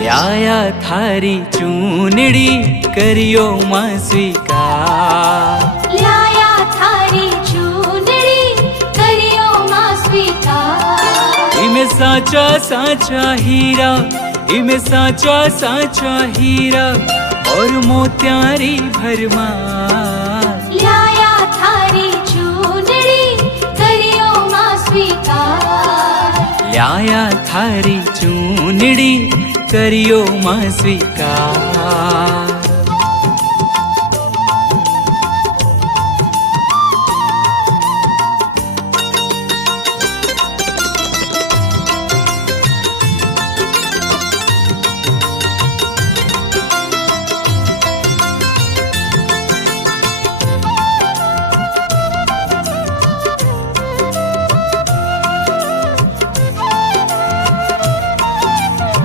ल्याया थारी चूनड़ी करियो मां स्वीकार। ल्याया थारी चूनड़ी करियो मां स्वीकार। इमे साचा साचा हीरा, इमे साचा साचा हीरा और मोत्यारी भरमार। ल्याया थारी चूनड़ी करियो मां स्वीकार। ल्याया थारी चूनड़ी करियो मां स्वीकार।